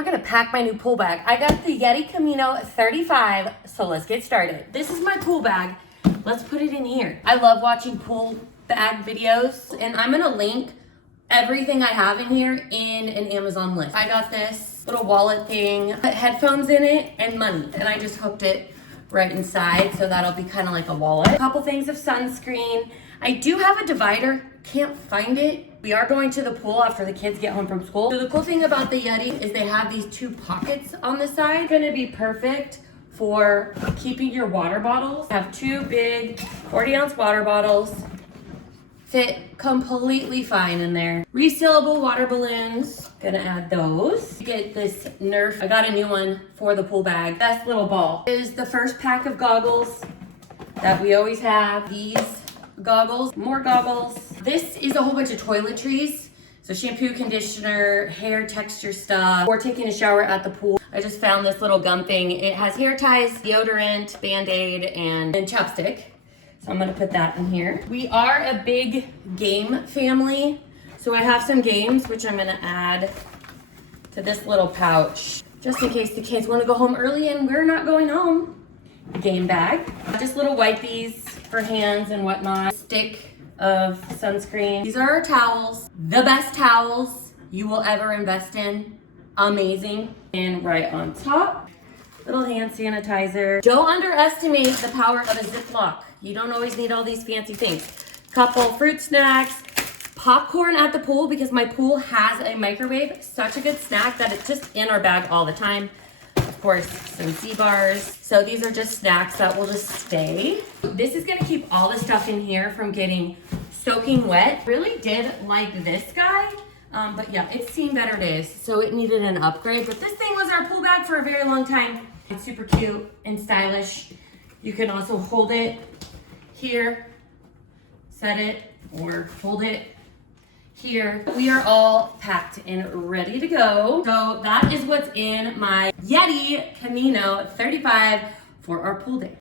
we're gonna pack my new pool bag. I got the Yeti Camino 35, so let's get started. This is my pool bag. Let's put it in here. I love watching pool bag videos, and I'm gonna link everything I have in here in an Amazon list. I got this little wallet thing, headphones in it, and money, and I just hooked it right inside, so that'll be kind of like a wallet. A couple things of sunscreen. I do have a divider, can't find it. We are going to the pool after the kids get home from school. So the cool thing about the Yeti is they have these 2 pockets on the side. It's gonna be perfect for keeping your water bottles. I have 2 big 40-ounce water bottles. Fit completely fine in there. Resealable water balloons, gonna add those. Get this Nerf, I got a new one for the pool bag. Best little ball. Is the first pack of goggles that we always have. These goggles, more goggles. This is a whole bunch of toiletries. So shampoo, conditioner, hair texture stuff, or taking a shower at the pool. I just found this little gum thing. It has hair ties, deodorant, Band-Aid, and chapstick. So I'm gonna put that in here. We are a big game family. So I have some games, which I'm gonna add to this little pouch, just in case the kids wanna go home early and we're not going home. Game bag. Just little wipies for hands and whatnot. Stick of sunscreen. These are our towels. The best towels you will ever invest in. Amazing. And right on top, little hand sanitizer. Don't underestimate the power of a Ziploc. You don't always need all these fancy things. Couple fruit snacks, popcorn at the pool because my pool has a microwave. Such a good snack that it's just in our bag all the time. Of course, some Z-bars. So these are just snacks that will just stay. This is gonna keep all the stuff in here from getting soaking wet. Really did like this guy, but yeah, it's seen better days, so it needed an upgrade. But this thing was our pool bag for a very long time. It's super cute and stylish. You can also hold it here, set it, or hold it here. We are all packed and ready to go. So that is what's in my Yeti Camino 35 for our pool day.